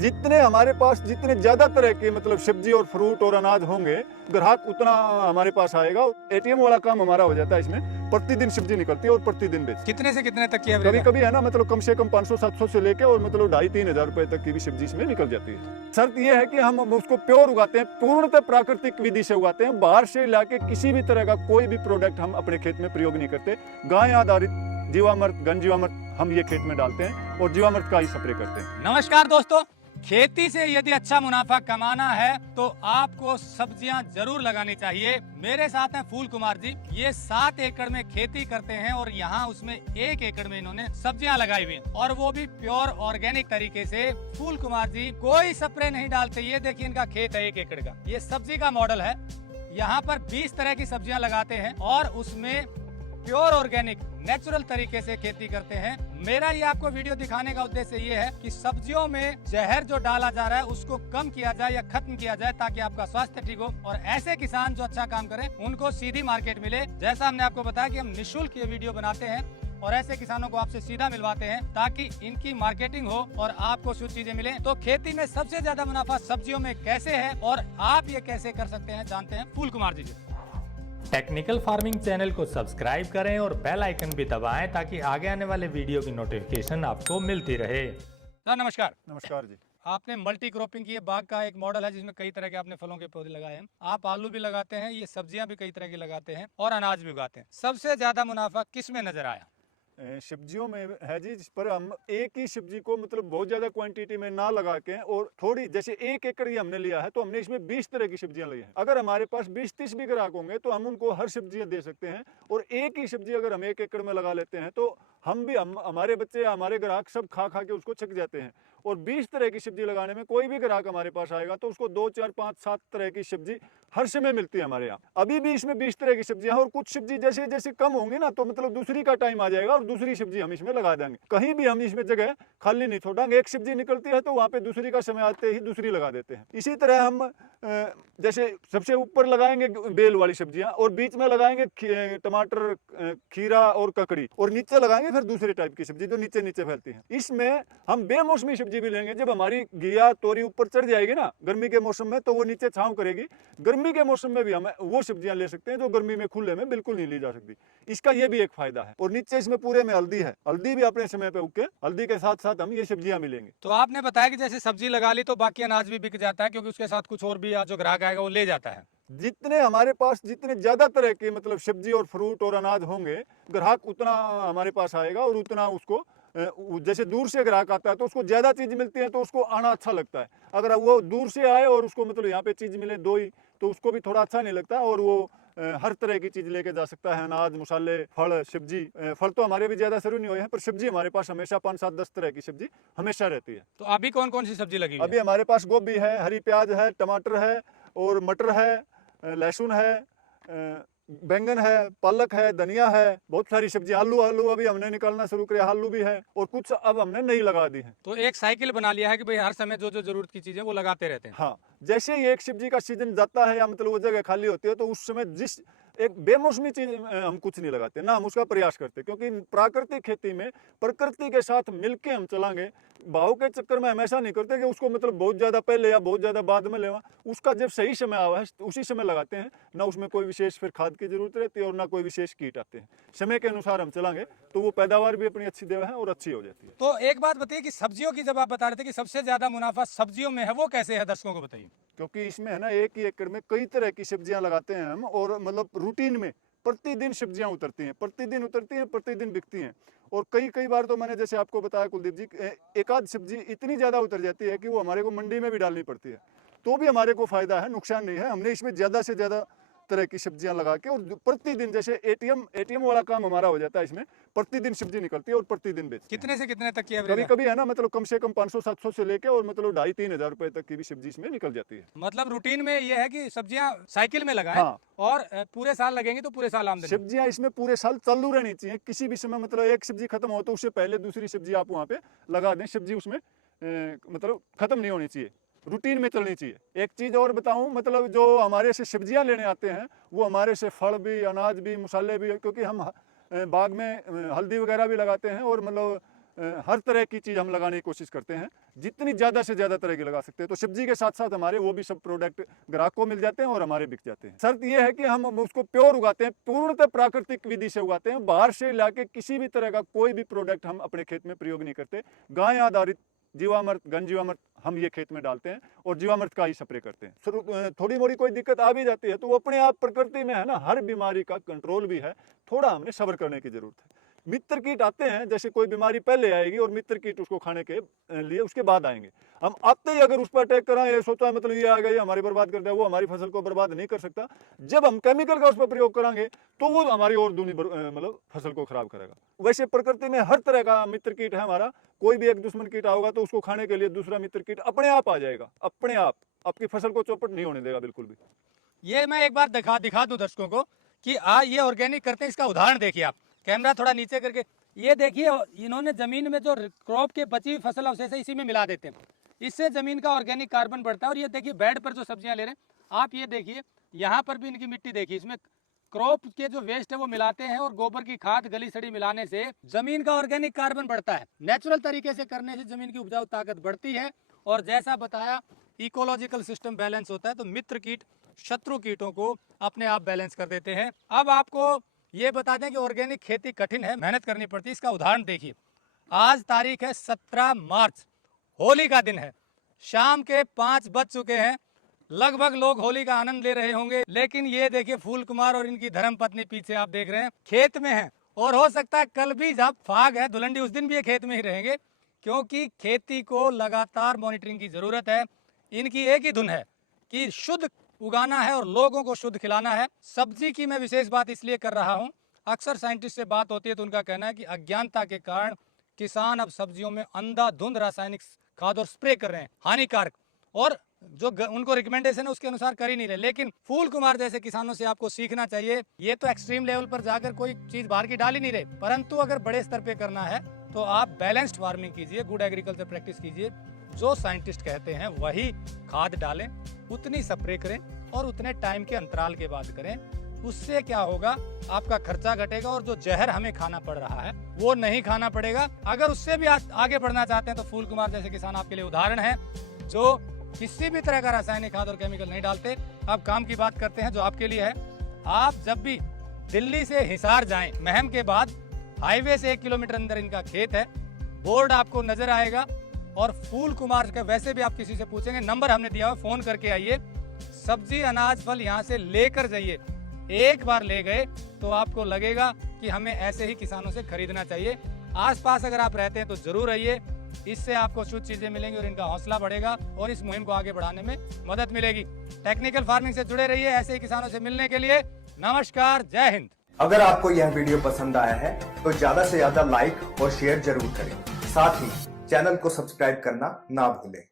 जितने हमारे पास जितने ज्यादा तरह के मतलब सब्जी और फ्रूट और अनाज होंगे, ग्राहक उतना हमारे पास आएगा। एटीएम वाला काम हमारा हो जाता है। इसमें प्रतिदिन सब्जी निकलती है और प्रतिदिन बेचते हैं। कितने से कितने तक की कभी एवरेज? कभी है ना, मतलब कम से कम 500-700 से लेके और मतलब 2,500-3,000 रुपए तक की भी सब्जी इसमें निकल जाती है। शर्त यह है कि हम उसको प्योर उगाते हैं, पूर्णतः प्राकृतिक विधि से उगाते हैं। बाहर से लाके किसी भी तरह का कोई भी प्रोडक्ट हम अपने खेत में प्रयोग नहीं करते। गाय आधारित जीवामृत, घन जीवामृत हम ये खेत में डालते हैं और जीवामृत का ही स्प्रे करते हैं। नमस्कार दोस्तों, खेती से यदि अच्छा मुनाफा कमाना है तो आपको सब्जियां जरूर लगानी चाहिए। मेरे साथ हैं फूल कुमार जी। ये 7 एकड़ में खेती करते हैं और यहाँ उसमें 1 एकड़ में इन्होंने सब्जियां लगाई हुई हैं और वो भी प्योर ऑर्गेनिक तरीके से। फूल कुमार जी कोई स्प्रे नहीं डालते। ये देखिए इनका खेत है 1 एकड़ का। ये सब्जी का मॉडल है। यहाँ पर 20 तरह की सब्जियां लगाते हैं और उसमें प्योर ऑर्गेनिक नेचुरल तरीके से खेती करते हैं। मेरा ये आपको वीडियो दिखाने का उद्देश्य ये है कि सब्जियों में जहर जो डाला जा रहा है उसको कम किया जाए या खत्म किया जाए, ताकि आपका स्वास्थ्य ठीक हो और ऐसे किसान जो अच्छा काम करें उनको सीधी मार्केट मिले। जैसा हमने आपको बताया कि हम निःशुल्क ये वीडियो बनाते हैं और ऐसे किसानों को आपसे सीधा मिलवाते हैं ताकि इनकी मार्केटिंग हो और आपको शुद्ध चीजें मिले। तो खेती में सबसे ज्यादा मुनाफा सब्जियों में कैसे है और आप ये कैसे कर सकते हैं, जानते हैं फूल कुमार जी से। टेक्निकल फार्मिंग चैनल को सब्सक्राइब करें और बेल आइकन भी दबाएं ताकि आगे आने वाले वीडियो की नोटिफिकेशन आपको मिलती रहे। सर नमस्कार। नमस्कार जी। आपने मल्टी क्रॉपिंग की, ये बाग का एक मॉडल है जिसमें कई तरह के आपने फलों के पौधे लगाए हैं। आप आलू भी लगाते हैं, ये सब्जियां भी कई तरह की लगाते हैं और अनाज भी उगाते हैं। सबसे ज्यादा मुनाफा किस में नजर आया? सब्जियों में है जी, जिस पर हम एक ही सब्जी को मतलब बहुत ज़्यादा क्वांटिटी में ना लगा के और थोड़ी, जैसे 1 एकड़ ही हमने लिया है तो हमने इसमें 20 तरह की सब्जियां ली हैं। अगर हमारे पास 20-30 भी ग्राहक होंगे तो हम उनको हर सब्जियां दे सकते हैं। और एक ही सब्जी अगर हम 1 एकड़ में लगा लेते हैं तो हम हमारे बच्चे, हमारे ग्राहक सब खा खा के उसको थक जाते हैं। और 20 तरह की सब्जी लगाने में कोई भी ग्राहक हमारे पास आएगा तो उसको 2, 4, 5, 7 तरह की सब्जी हर समय मिलती है हमारे यहाँ। अभी भी इसमें 20 तरह की सब्जियां हैं और कुछ सब्जी जैसे जैसे कम होंगी ना तो मतलब दूसरी का टाइम आ जाएगा और दूसरी सब्जी हम इसमें लगा देंगे। कहीं भी हम इसमें जगह खाली नहीं छोड़ेंगे। एक सब्जी निकलती है तो वहाँ पे दूसरी का समय आते ही दूसरी लगा देते हैं। इसी तरह हम जैसे सबसे ऊपर लगाएंगे बेल वाली सब्जियां और बीच में लगाएंगे टमाटर, खीरा और ककड़ी, और नीचे लगाएंगे फिर दूसरे टाइप की सब्जी जो नीचे नीचे फैलती है। इसमें हम बेमौसमी सब्जी भी लेंगे। जब हमारी घिया तोरी ऊपर चढ़ जाएगी ना गर्मी के मौसम में तो वो नीचे छांव करेगी। गर्मी के मौसम में भी हम वो सब्जियां ले सकते हैं जो गर्मी में खुले में बिल्कुल नहीं ली जा सकती। इसका ये भी एक फायदा है। और नीचे इसमें पूरे में हल्दी है, हल्दी भी अपने समय पे उगके हल्दी के साथ साथ हम ये सब्जियां मिलेंगे। तो आपने बताया कि जैसे सब्जी लगा ली तो बाकी अनाज भी बिक जाता है, क्योंकि उसके साथ कुछ और भी जो ग्राहक आएगा वो ले जाता है। जितने हमारे पास जितने ज्यादा तरह के मतलब सब्जी और फ्रूट और अनाज होंगे, ग्राहक उतना हमारे पास आएगा और उतना उसको जैसे दूर से ग्राहक आता है तो उसको ज्यादा चीज मिलती है तो उसको आना अच्छा लगता है। अगर वो दूर से आए और उसको मतलब यहाँ पे चीज मिले दो ही तो उसको भी थोड़ा अच्छा नहीं लगता। और वो हर तरह की चीज लेके जा सकता है, अनाज, मसाले, फल, सब्जी। फल तो हमारे भी ज्यादा शुरू नहीं हुए हैं पर सब्जी हमारे पास हमेशा 5-7-10 तरह की सब्जी हमेशा रहती है। तो अभी कौन कौन सी सब्जी लगी है? अभी हमारे पास गोभी है, हरी प्याज है, टमाटर है और मटर है, लहसुन है, बैंगन है, पालक है, धनिया है, बहुत सारी सब्जी। आलू अभी हमने निकालना शुरू किया, आलू भी है और कुछ अब हमने नहीं लगा दी है। तो एक साइकिल बना लिया है कि भाई हर समय जो जो जरूरत की चीजें वो लगाते रहते हैं। हाँ, जैसे ही एक सब्जी का सीजन जाता है या मतलब वो जगह खाली होती है तो उस समय जिस एक बेमौसमी चीज हम कुछ नहीं लगाते ना, हम उसका प्रयास करते, क्योंकि प्राकृतिक खेती में प्रकृति के साथ मिलके हम चलाएंगे। भाव के चक्कर में हमेशा नहीं करते कि उसको मतलब बहुत ज्यादा पहले या बहुत ज्यादा बाद में लेवा। उसका जब सही समय आवा है उसी समय लगाते हैं ना। उसमें कोई विशेष फिर खाद की जरूरत रहती है और ना कोई विशेष कीट आते हैं। समय के अनुसार हम चलाएंगे तो वो पैदावार भी अपनी अच्छी देवा है और अच्छी हो जाती है। तो एक बात बताइए कि सब्जियों की जब आप बता रहे थे कि सबसे ज्यादा मुनाफा सब्जियों में है, वो कैसे है, दर्शकों को बताइए। क्योंकि इसमें है ना, एक ही एकड़ में कई तरह की सब्जियां लगाते हैं हम और मतलब रूटीन में प्रतिदिन सब्जियां उतरती हैं, प्रतिदिन बिकती हैं। और कई बार तो मैंने जैसे आपको बताया कुलदीप जी, एक आध सब्जी इतनी ज़्यादा उतर जाती है कि वो हमारे को मंडी में भी डालनी पड़ती है, तो भी हमारे को फ़ायदा है, नुकसान नहीं है। हमने इसमें ज़्यादा से ज़्यादा तरह की सब्जियां लगा के और प्रतिदिन जैसे एटीएम वाला काम हमारा हो जाता है। इसमें प्रतिदिन सब्जी निकलती है और प्रतिदिन बेचते हैं। कितने से कितने तक की कभी एवरेज? कभी है ना, मतलब कम से कम 500-700 से लेके और मतलब 2,500-3,000 रुपए तक की भी सब्जी इसमें निकल जाती है। मतलब रूटीन में ये है कि सब्जियां साइकिल में लगाएं। हाँ। और पूरे साल लगेंगी तो पूरे साल आमदनी। सब्जियां इसमें पूरे साल चालू रहनी चाहिए। किसी भी समय मतलब एक सब्जी खत्म हो तो उससे पहले दूसरी सब्जी आप वहाँ पे लगा दें। सब्जी उसमें मतलब खत्म नहीं होनी चाहिए, रूटीन में चलनी चाहिए। एक चीज़ और बताऊं, मतलब जो हमारे से सब्जियां लेने आते हैं वो हमारे से फल भी, अनाज भी, मसाले भी, क्योंकि हम बाग में हल्दी वगैरह भी लगाते हैं और मतलब हर तरह की चीज़ हम लगाने की कोशिश करते हैं। जितनी ज़्यादा से ज़्यादा तरह की लगा सकते हैं। तो सब्जी के साथ साथ हमारे वो भी सब प्रोडक्ट ग्राहक को मिल जाते हैं और हमारे बिक जाते हैं। शर्त ये है कि हम उसको प्योर उगाते हैं, पूर्णतः प्राकृतिक विधि से उगाते हैं। बाहर से लाके किसी भी तरह का कोई भी प्रोडक्ट हम अपने खेत में प्रयोग नहीं करते। गाय आधारित जीवामृत, घन जीवामृत हम ये खेत में डालते हैं और जीवामृत का ही स्प्रे करते हैं। थोड़ी मोड़ी कोई दिक्कत आ भी जाती है तो वो अपने आप प्रकृति में है ना, हर बीमारी का कंट्रोल भी है, थोड़ा हमने सब्र करने की जरूरत है। मित्र कीट आते हैं, जैसे कोई बीमारी पहले आएगी और मित्र कीट उसको खाने के लिए उसके बाद आएंगे। हम आते ही अगर उस पर अटैक करें, ये सोचा मतलब ये आ गया हमारी बर्बाद कर दिया, वो हमारी फसल को बर्बाद नहीं कर सकता। जब हम केमिकल का उस पर प्रयोग करेंगे तो वो हमारी और दूनी मतलब फसल को खराब करेगा। वैसे प्रकृति में हर तरह का मित्र कीट है हमारा। कोई भी एक दुश्मन कीट होगा तो उसको खाने के लिए दूसरा मित्र कीट अपने आप आ जाएगा, अपने आप आपकी फसल को चौपट नहीं होने देगा बिल्कुल भी। ये मैं एक बार दिखा दूं दर्शकों को कि ये ऑर्गेनिक करते हैं। इसका उदाहरण देखिए आप, कैमरा थोड़ा नीचे करके, ये देखिए इन्होंने जमीन में जो क्रॉप के बची हुई फसल अवशेष है इसी में मिला देते हैं। इससे जमीन का ऑर्गेनिक कार्बन बढ़ता है। और ये देखिए बेड पर जो सब्जियां ले रहे हैं आप, ये देखिए यहाँ पर भी इनकी मिट्टी देखिए, इसमें क्रॉप के जो वेस्ट है वो मिलाते हैं और गोबर की खाद गली सड़ी मिलाने से जमीन का ऑर्गेनिक कार्बन बढ़ता है। नेचुरल तरीके से करने से जमीन की उपजाऊ ताकत बढ़ती है और जैसा बताया इकोलॉजिकल सिस्टम बैलेंस होता है। तो मित्र कीट शत्रु कीटों को अपने आप बैलेंस कर देते हैं। अब आपको ये बता दें कि ऑर्गेनिक खेती कठिन है, मेहनत करनी पड़ती है। इसका उदाहरण देखिए, आज तारीख है 17 मार्च, होली का दिन है, शाम के 5 बज चुके हैं। लगभग लोग होली का आनंद ले रहे होंगे, लेकिन ये देखिए फूल कुमार और इनकी धर्मपत्नी पीछे आप देख रहे हैं खेत में हैं। और हो सकता है कल भी जब फाग है धुलंडी उस दिन भी ये खेत में ही रहेंगे, क्योंकि खेती को लगातार मॉनिटरिंग की जरूरत है। इनकी एक ही धुन है कि शुद्ध उगाना है और लोगों को शुद्ध खिलाना है। सब्जी की मैं विशेष बात इसलिए कर रहा हूं, अक्सर साइंटिस्ट से बात होती है तो उनका कहना है कि अज्ञानता के कारण किसान अब सब्जियों में अंधाधुंध रासायनिक खाद और स्प्रे कर रहे हैं, हानिकारक, और जो उनको रिकमेंडेशन है उसके अनुसार कर ही नहीं रहे। लेकिन फूल कुमार जैसे किसानों से आपको सीखना चाहिए। ये तो एक्सट्रीम लेवल पर जाकर कोई चीज बाहर की डाल ही नहीं रहे, परंतु अगर बड़े स्तर पे करना है तो आप बैलेंस्ड फार्मिंग कीजिए, गुड एग्रीकल्चर प्रैक्टिस कीजिए। जो साइंटिस्ट कहते हैं वही खाद डालें, उतनी स्प्रे करें और उतने टाइम के अंतराल के बाद करें। उससे क्या होगा, आपका खर्चा घटेगा और जो जहर हमें खाना पड़ रहा है वो नहीं खाना पड़ेगा। अगर उससे भी आगे बढ़ना चाहते हैं तो फूल कुमार जैसे किसान आपके लिए उदाहरण है, जो किसी भी तरह का रासायनिक खाद और केमिकल नहीं डालते। अब काम की बात करते हैं जो आपके लिए है। आप जब भी दिल्ली से हिसार जाएं, महम के बाद हाईवे से 1 किलोमीटर अंदर इनका खेत है, बोर्ड आपको नजर आएगा। और फूल कुमार का वैसे भी आप किसी से पूछेंगे, नंबर हमने दिया हुआ, फोन करके आइए। सब्जी अनाज फल यहाँ से लेकर जाइए। एक बार ले गए तो आपको लगेगा कि हमें ऐसे ही किसानों से खरीदना चाहिए। आसपास अगर आप रहते हैं तो जरूर आइए, इससे आपको शुद्ध चीजें मिलेंगी और इनका हौसला बढ़ेगा और इस मुहिम को आगे बढ़ाने में मदद मिलेगी। टेक्निकल फार्मिंग से जुड़े रहिए। ऐसे ही किसानों से मिलने के लिए नमस्कार, जय हिंद। अगर आपको यह वीडियो पसंद आया है तो ज्यादा से ज्यादा लाइक और शेयर जरूर करें। साथ ही चैनल को सब्सक्राइब करना ना भूलें।